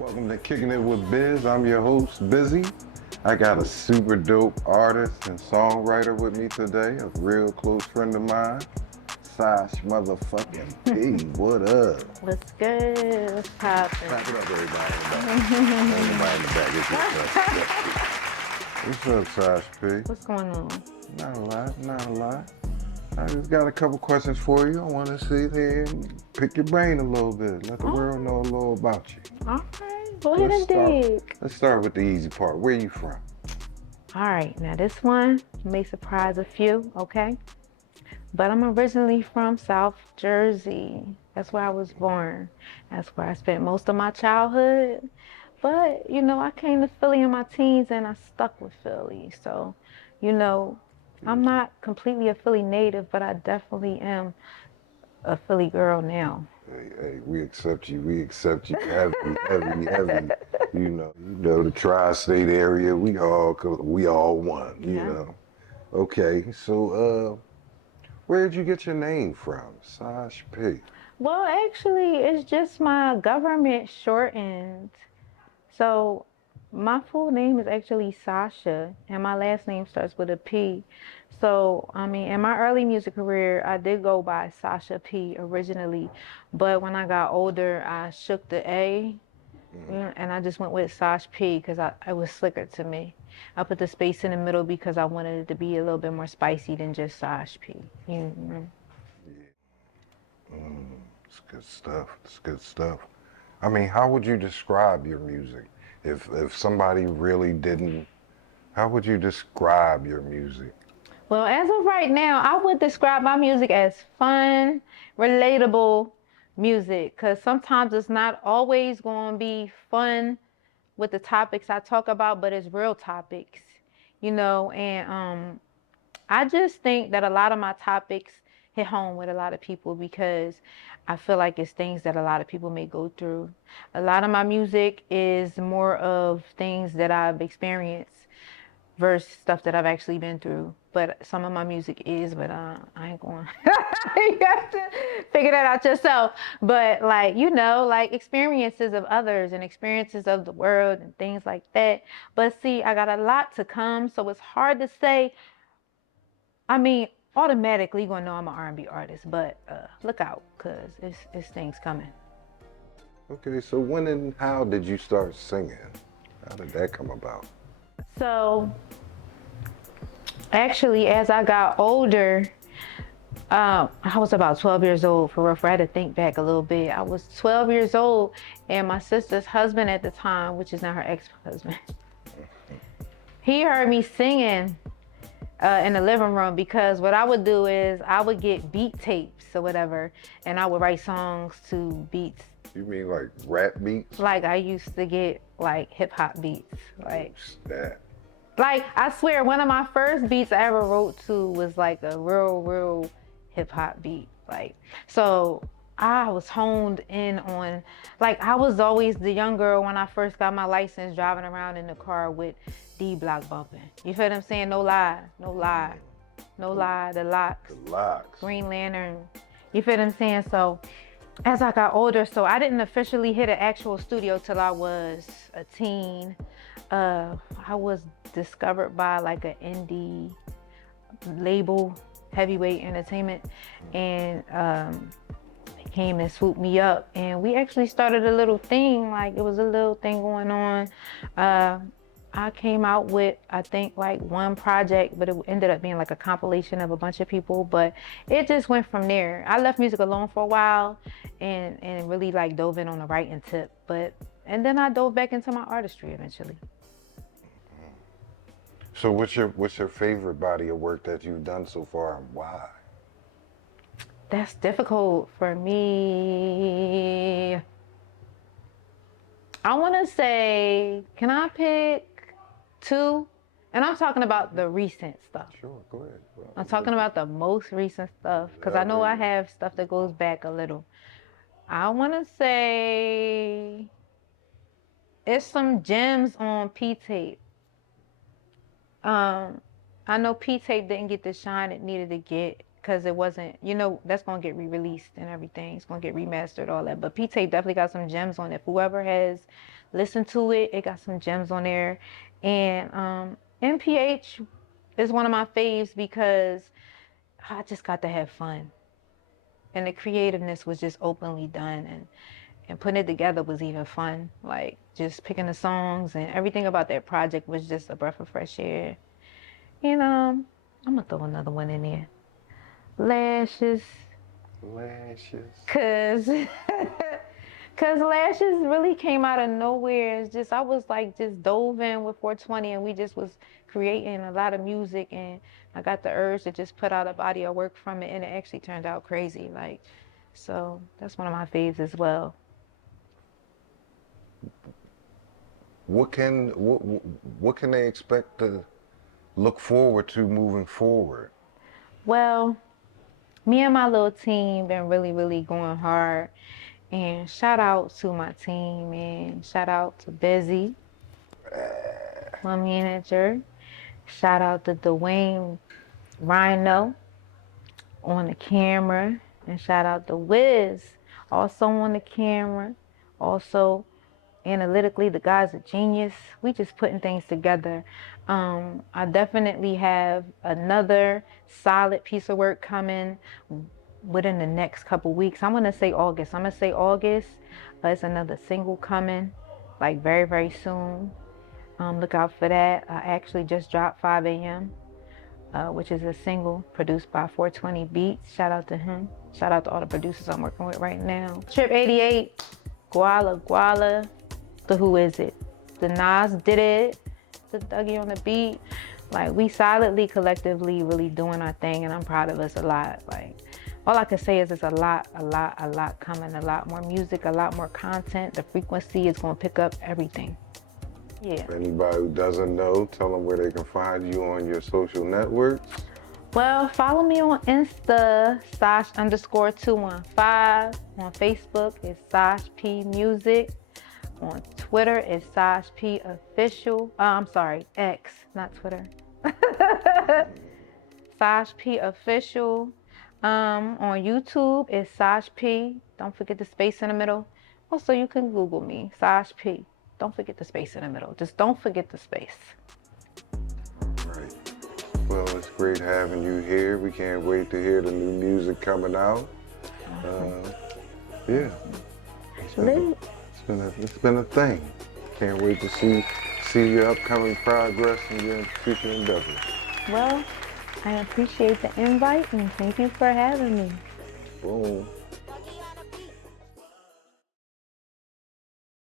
Welcome to Kicking It with Biz. I'm your host, Busy. I got a super dope artist and songwriter with me today, a real close friend of mine, Sash motherfucking P. What up? What's good? What's poppin'? Clap it up, everybody in the back. What's up, Sash P? What's going on? Not a lot. I just got a couple questions for you. I want to sit here and pick your brain a little bit. Let the world know a little about you. All right, go ahead and dig. Let's start with the easy part. Where you from? All right, now this one may surprise a few, okay? But I'm originally from South Jersey. That's where I was born. That's where I spent most of my childhood. But, I came to Philly in my teens and I stuck with Philly. So, I'm not completely a Philly native, but I definitely am a Philly girl now. Hey, we accept you. Heavy. The tri-state area. We all one. You know. Okay, so where'd you get your name from, Sash P? Well, actually, it's just my government shortened. So my full name is actually Sasha, and my last name starts with a P. So, in my early music career, I did go by Sasha P originally, but when I got older, I shook the A, and I just went with Sash P because it was slicker to me. I put the space in the middle because I wanted it to be a little bit more spicy than just Sash P. It's good stuff. How would you describe your music? If somebody really didn't, how would you describe your music? Well, as of right now, I would describe my music as fun, relatable music, because sometimes it's not always going to be fun with the topics I talk about, but it's real topics, and I just think that a lot of my topics hit home with a lot of people because I feel like it's things that a lot of people may go through. A lot of my music is more of things that I've experienced versus stuff that I've actually been through. But some of my music is, but I ain't going. You have to figure that out yourself. But like experiences of others and experiences of the world and things like that. But see, I got a lot to come, so it's hard to say. Automatically you're gonna know I'm an R&B artist, but look out, cause it's things coming. Okay, so when and how did you start singing? How did that come about? So, actually, as I got older, I was about 12 years old. For real, I had to think back a little bit. I was 12 years old, and my sister's husband at the time, which is now her ex-husband, he heard me singing in the living room, because what I would do is I would get beat tapes or whatever, and I would write songs to beats. You mean like rap beats? Like I used to get like hip hop beats. Like that. Like I swear, one of my first beats I ever wrote to was like a real hip hop beat. Like, so I was honed in on, like, I was always the young girl when I first got my license, driving around in the car with D Block bumping. You feel what I'm saying? No lie. The Locks. The Locks. Green Lantern. You feel what I'm saying? So as I got older, so I didn't officially hit an actual studio till I was a teen. I was discovered by like an indie label, Heavyweight Entertainment, and they came and swooped me up, and we actually started a little thing. Like, it was a little thing going on. I came out with, I think, like one project, but it ended up being like a compilation of a bunch of people, but it just went from there. I left music alone for a while and really like dove in on the writing tip, and then I dove back into my artistry eventually. So what's your favorite body of work that you've done so far, and why? That's difficult for me. I want to say, can I pick two? And I'm talking about the recent stuff. Sure, go ahead. Well, I'm talking about the most recent stuff, because I know I have stuff that goes back a little. I want to say it's some gems on P-Tape. I know P-Tape didn't get the shine it needed to get because it wasn't, that's going to get re-released and everything. It's going to get remastered, all that. But P-Tape definitely got some gems on it. Whoever has listen to it. It got some gems on there. And NPH is one of my faves because I just got to have fun. And the creativeness was just openly done, and putting it together was even fun. Like just picking the songs and everything about that project was just a breath of fresh air. And I'm gonna throw another one in there. Lashes. Lashes. Cause Cause Lashes really came out of nowhere. It's just I was like just dove in with 420 and we just was creating a lot of music, and I got the urge to just put out a body of work from it, and it actually turned out crazy. Like, so that's one of my faves as well. What can they expect to look forward to moving forward? Well, me and my little team been really, really going hard. And shout out to my team, and shout out to Busy, my manager. Shout out to Dwayne, Rhyno on the camera, and shout out to Wiz, also on the camera. Also, analytically, the guy's a genius. We just putting things together. I definitely have another solid piece of work coming within the next couple weeks. I'm gonna say August. It's another single coming, like very, very soon. Look out for that. I actually just dropped 5 a.m., which is a single produced by 420 Beats. Shout out to him. Shout out to all the producers I'm working with right now. Trip 88, Guala, the Who Is It? The Nas did it, the Dougie on the beat. Like, we solidly, collectively really doing our thing, and I'm proud of us a lot. Like, all I can say is it's a lot coming, a lot more music, a lot more content. The frequency is gonna pick up everything. Yeah. If anybody who doesn't know, tell them where they can find you on your social networks. Well, follow me on Insta, Sash_215. On Facebook, it's Sash P Music. On Twitter, it's Sash P Official. I'm sorry, X, not Twitter. Sash P Official. On YouTube, it's Sash P. Don't forget the space in the middle. Also, you can Google me, Sash P. Don't forget the space in the middle. Just don't forget the space. Right. Well, it's great having you here. We can't wait to hear the new music coming out. Yeah. It's been a thing. Can't wait to see your upcoming progress and your future endeavors. Well, I appreciate the invite and thank you for having me. Boom.